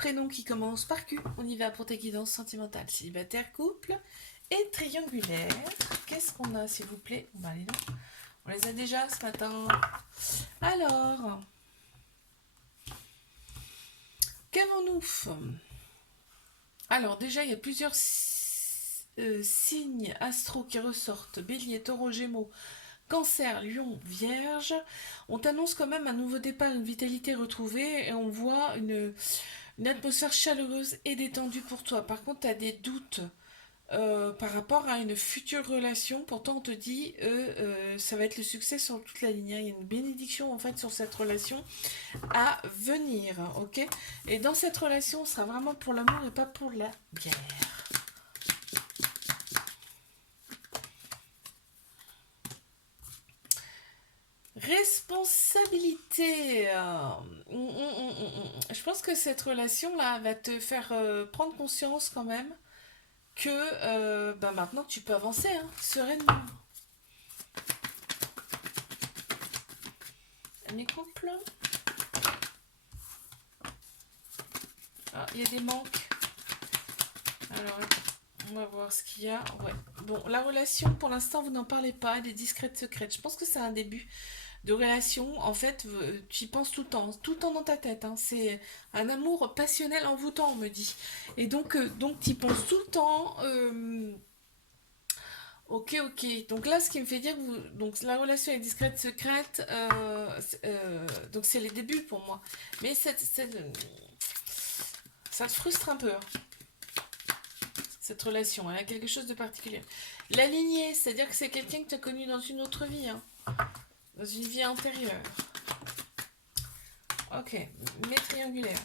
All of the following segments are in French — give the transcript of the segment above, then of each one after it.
prénom qui commence par Q. On y va pour tes guidances sentimentales. Célibataire, couple et triangulaire. Qu'est-ce qu'on a, s'il vous plaît? Bah, allez là. On les a déjà ce matin. Alors, qu'avons-nous? Alors, déjà, il y a plusieurs signes astro qui ressortent. Bélier, taureau, gémeaux, Cancer, Lion, Vierge. On t'annonce quand même un nouveau départ, une vitalité retrouvée et on voit une atmosphère chaleureuse et détendue pour toi. Par contre, tu as des doutes par rapport à une future relation. Pourtant, on te dit ça va être le succès sur toute la ligne. Il y a une bénédiction en fait sur cette relation à venir. Ok. Et dans cette relation, on sera vraiment pour l'amour et pas pour la guerre. Responsabilité. Je pense que cette relation-là va te faire prendre conscience quand même que bah maintenant tu peux avancer sereinement. Mes couples. Ah, il y a des manques. Alors, on va voir ce qu'il y a. Ouais. Bon, la relation, pour l'instant, vous n'en parlez pas. Elle est discrète, secrète. Je pense que c'est un début de relation, en fait, tu y penses tout le temps dans ta tête. C'est un amour passionnel envoûtant, on me dit. Et donc tu y penses tout le temps. Ok, ok. Donc là, ce qui me fait dire que donc la relation est discrète, secrète. Donc c'est les débuts pour moi. Mais ça te frustre un peu, cette relation. Elle a quelque chose de particulier. La lignée, c'est-à-dire que c'est quelqu'un que tu as connu dans une autre vie. Dans une vie antérieure. Ok, mes triangulaires.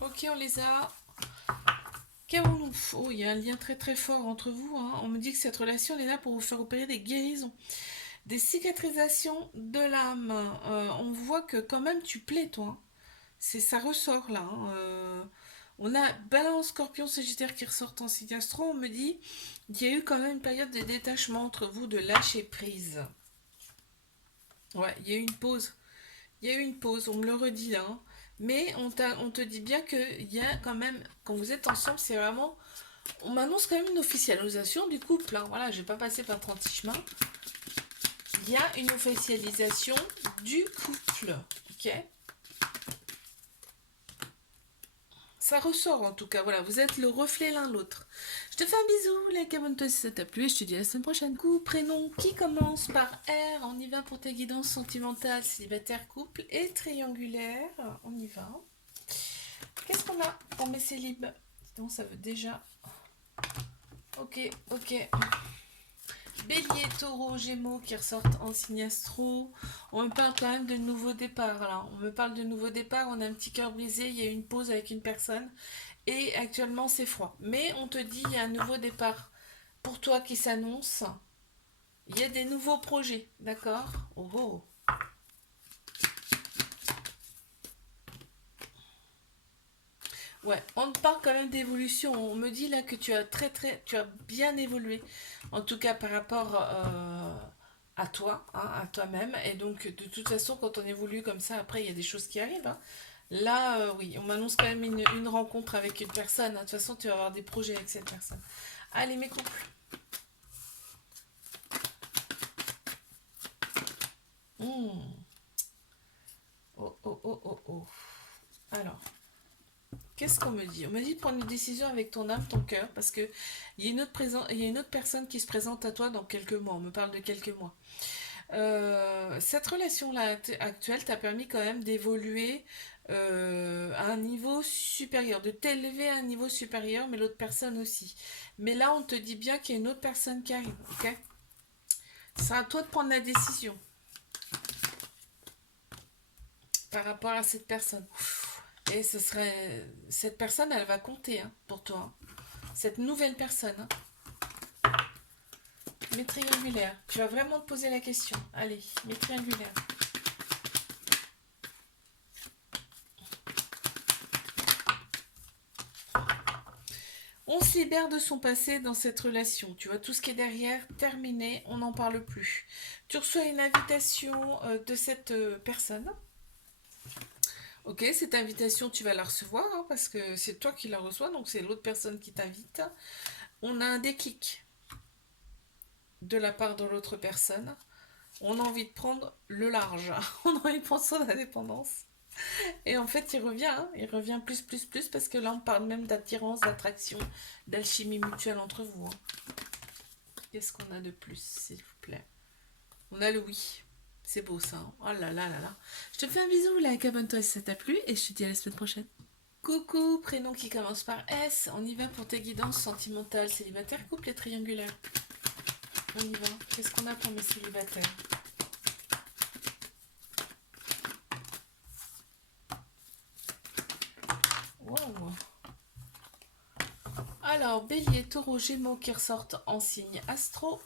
Ok, on les a. Qu'avons-nous? Oh, il y a un lien très très fort entre vous. On me dit que cette relation elle est là pour vous faire opérer des guérisons, des cicatrisations de l'âme. On voit que quand même tu plais, toi. Ça ressort là. On a Balance, Scorpion, Sagittaire qui ressortent en signe astro. On me dit qu'il y a eu quand même une période de détachement entre vous, de lâcher prise. Ouais, il y a eu une pause. Il y a eu une pause, on me le redit là. Mais on te dit bien qu'il y a quand même, quand vous êtes ensemble, c'est vraiment. On m'annonce quand même une officialisation du couple. Voilà, je vais pas passer par 36 chemins. Il y a une officialisation du couple. Ok. Ça ressort en tout cas. Voilà, vous êtes le reflet l'un l'autre. Je te fais un bisou, like, abonne-toi si ça t'a plu et je te dis à la semaine prochaine. Coup, prénom qui commence par R. On y va pour tes guidances sentimentales, célibataire, couple et triangulaire. On y va. Qu'est-ce qu'on a pour mes célibes? Donc ça veut déjà. Ok, ok. Bélier, taureau, gémeaux qui ressortent en signe astro. On me parle quand même de nouveau départ là. On me parle de nouveau départ. On a un petit cœur brisé. Il y a eu une pause avec une personne. Et actuellement c'est froid. Mais on te dit il y a un nouveau départ pour toi qui s'annonce. Il y a des nouveaux projets. D'accord? Oh, oh. Ouais, on te parle quand même d'évolution. On me dit là que tu as bien évolué. En tout cas par rapport à toi, à toi-même. Et donc de toute façon, quand on évolue comme ça, après il y a des choses qui arrivent. Là, oui, on m'annonce quand même une rencontre avec une personne. De toute façon, tu vas avoir des projets avec cette personne. Allez, mes couples. Hmm. Oh, oh, oh, oh, oh. Alors, qu'est-ce qu'on me dit? On me dit de prendre une décision avec ton âme, ton cœur, parce que il y a une autre personne qui se présente à toi dans quelques mois. On me parle de quelques mois. Cette relation-là actuelle t'a permis quand même d'évoluer à un niveau supérieur, de t'élever à un niveau supérieur, mais l'autre personne aussi. Mais là, on te dit bien qu'il y a une autre personne qui arrive, ok? C'est à toi de prendre la décision par rapport à cette personne. Et ce serait. Cette personne, elle va compter pour toi. Cette nouvelle personne. Mes triangulaires. Tu vas vraiment te poser la question. Allez, mes triangulaires. On On se libère de son passé dans cette relation. Tu vois, tout ce qui est derrière, terminé, on n'en parle plus. Tu reçois une invitation de cette personne. Ok, cette invitation, tu vas la recevoir hein, parce que c'est toi qui la reçois, donc c'est l'autre personne qui t'invite. On a un déclic de la part de l'autre personne. On a envie de prendre le large. On a envie de prendre son indépendance. Et en fait, il revient, hein, il revient plus, parce que là, on parle même d'attirance, d'attraction, d'alchimie mutuelle entre vous. Hein. Qu'est-ce qu'on a de plus, s'il vous plaît? On a le oui. C'est beau ça. Hein. Oh là là là là. Je te fais un bisou, like, abonne-toi si ça t'a plu, et je te dis à la semaine prochaine. Coucou, prénom qui commence par S. On y va pour tes guidances sentimentales, célibataires, couple et triangulaires. On y va. Qu'est-ce qu'on a pour mes célibataires? Wow. Alors, Bélier, Taureau, Gémeaux qui ressortent en signe astro.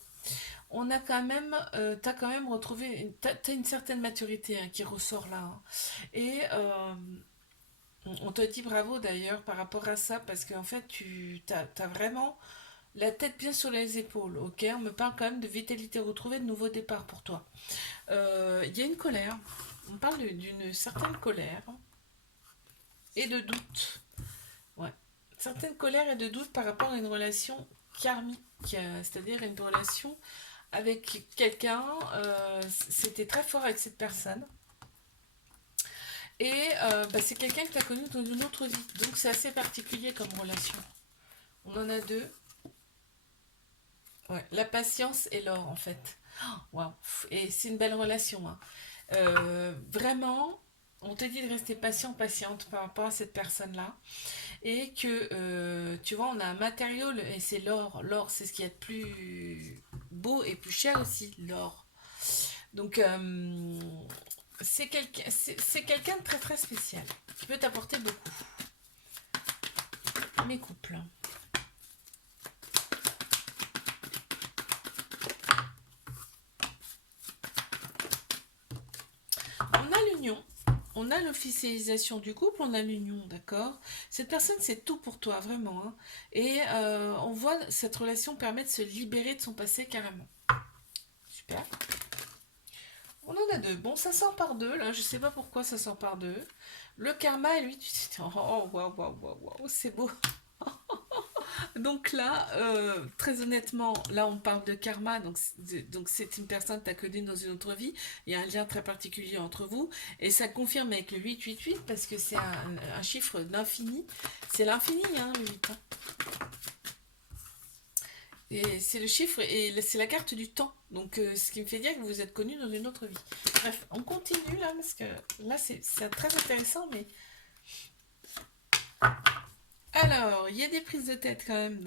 On a quand même, t'as quand même retrouvé, t'as une certaine maturité hein, qui ressort là. Hein. Et on te dit bravo d'ailleurs par rapport à ça parce qu'en fait, tu t'as vraiment la tête bien sur les épaules, ok? On me parle quand même de vitalité retrouvée, de nouveau départ pour toi. Il y a une colère, on parle d'une certaine colère et de doute. Ouais. Certaines colères et de doute par rapport à une relation karmique, c'est-à-dire une relation avec quelqu'un, c'était très fort avec cette personne. Et c'est quelqu'un que tu as connu dans une autre vie. Donc c'est assez particulier comme relation. On en a deux. Ouais, la patience et l'or en fait. Waouh. Et c'est une belle relation. Hein. Vraiment, on te dit de rester patient, patiente par rapport à cette personne-là. Et que, tu vois, on a un matériau, et c'est l'or. L'or, c'est ce qui est de plus beau et plus cher aussi, l'or. Donc, c'est quelqu'un de très très spécial, qui peut t'apporter beaucoup. Mes couples. On a l'union. On a l'officialisation du couple, on a l'union, d'accord? Cette personne, c'est tout pour toi, vraiment. Hein. Et on voit cette relation permet de se libérer de son passé carrément. Super. On en a deux. Bon, ça sort par deux, là. Je sais pas pourquoi ça sort par deux. Le karma, lui, tu te dis, oh, waouh, c'est beau. Donc là, très honnêtement, là on parle de karma, donc c'est une personne que tu as connue dans une autre vie, il y a un lien très particulier entre vous, et ça confirme avec le 888 parce que c'est un chiffre d'infini, c'est l'infini, hein, le 8. Hein. Et c'est le chiffre, et c'est la carte du temps, donc ce qui me fait dire que vous êtes connus dans une autre vie. Bref, on continue là, parce que là c'est très intéressant, mais... Alors, il y a des prises de tête quand même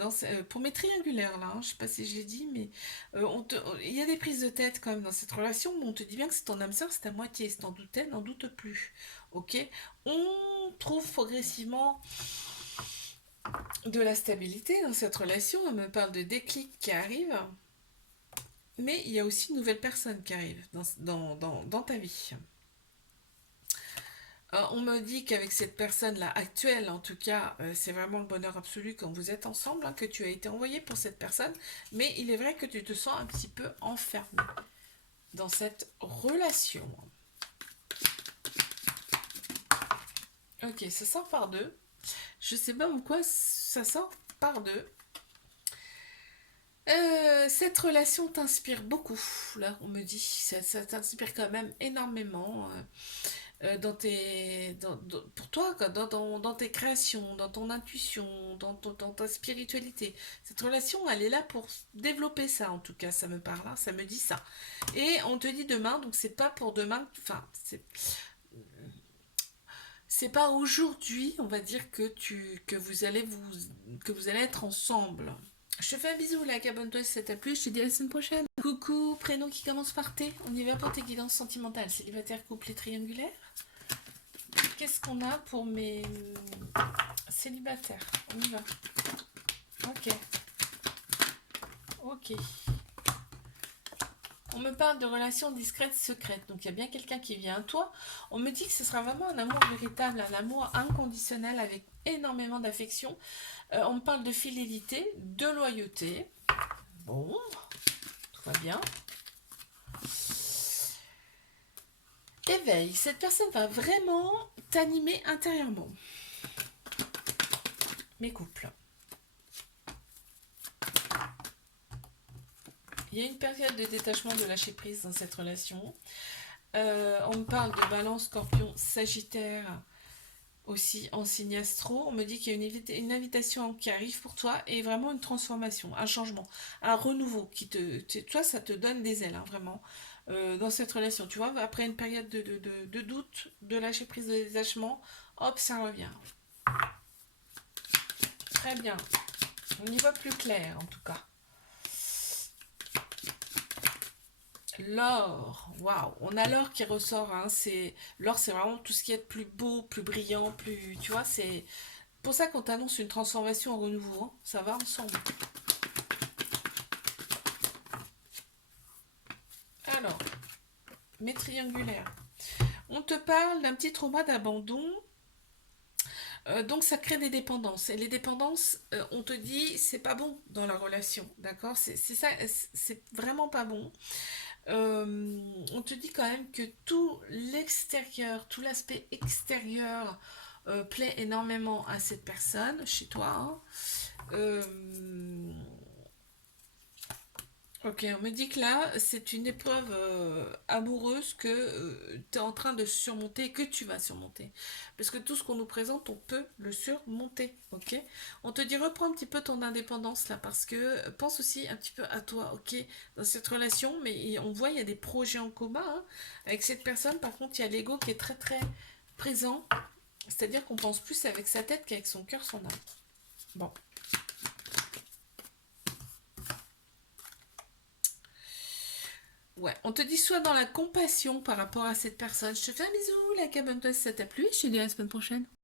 pour mes triangulaires là, hein, je sais pas si je l'ai dit, mais il y a des prises de tête quand même dans cette relation où on te dit bien que c'est ton âme sœur, c'est ta moitié, si t'en doutais, n'en doute plus, ok? On trouve progressivement de la stabilité dans cette relation, on me parle de déclic qui arrive, mais il y a aussi une nouvelle personne qui arrive dans ta vie. On me dit qu'avec cette personne-là actuelle, en tout cas, c'est vraiment le bonheur absolu quand vous êtes ensemble, hein, que tu as été envoyé pour cette personne, mais il est vrai que tu te sens un petit peu enfermé dans cette relation. Ok, ça sort par deux. Je sais pas pourquoi ça sort par deux. Cette relation t'inspire beaucoup, là, on me dit. Ça t'inspire quand même énormément. Pour toi, quoi, dans tes créations, dans ton intuition, dans ta spiritualité. Cette relation, elle est là pour développer ça, en tout cas, ça me parle, hein, ça me dit ça. Et on te dit demain, donc c'est pas pour demain, enfin, c'est pas aujourd'hui, on va dire, que vous allez être ensemble. Je te fais un bisou, like, abonne-toi si ça t'a plu, je te dis à la semaine prochaine. Coucou, prénom qui commence par T, on y va pour tes guidances sentimentales, célibataire, couple et triangulaire. Qu'est-ce qu'on a pour mes célibataires? On y va. Ok. Ok. On me parle de relations discrètes, secrètes. Donc il y a bien quelqu'un qui vient à toi. On me dit que ce sera vraiment un amour véritable, un amour inconditionnel avec énormément d'affection. On me parle de fidélité, de loyauté. Bon, tout va bien. Éveil. Cette personne va vraiment t'animer intérieurement. Mes couples. Il y a une période de détachement, de lâcher prise dans cette relation. On me parle de balance, scorpion, sagittaire, aussi en signe astro. On me dit qu'il y a une invitation qui arrive pour toi et vraiment une transformation, un changement, un renouveau qui toi, ça te donne des ailes, hein, vraiment, dans cette relation. Tu vois, après une période de doute, de lâcher prise, de détachement, hop, ça revient. Très bien. On y voit plus clair, en tout cas. L'or, waouh, on a l'or qui ressort, hein. L'or, c'est vraiment tout ce qui est de plus beau, plus brillant, plus, tu vois, c'est pour ça qu'on t'annonce une transformation, un renouveau, hein. Ça va ensemble. Alors, mes triangulaires. On te parle d'un petit trauma d'abandon. Donc ça crée des dépendances. Et les dépendances, on te dit, c'est pas bon dans la relation, d'accord? C'est ça, c'est vraiment pas bon. On te dit quand même que tout l'extérieur, tout l'aspect extérieur plaît énormément à cette personne chez toi, hein. Euh, ok, on me dit que là, c'est une épreuve amoureuse que tu es en train de surmonter, que tu vas surmonter. Parce que tout ce qu'on nous présente, on peut le surmonter, ok? On te dit, reprends un petit peu ton indépendance là, parce que pense aussi un petit peu à toi, ok? Dans cette relation, mais on voit, il y a des projets en commun, hein, avec cette personne. Par contre, il y a l'ego qui est très très présent. C'est-à-dire qu'on pense plus avec sa tête qu'avec son cœur, son âme. Bon. Ouais, on te dit soit dans la compassion par rapport à cette personne. Je te fais un bisou, la cabane, toi, si ça t'a plu. Je te dis à la semaine prochaine.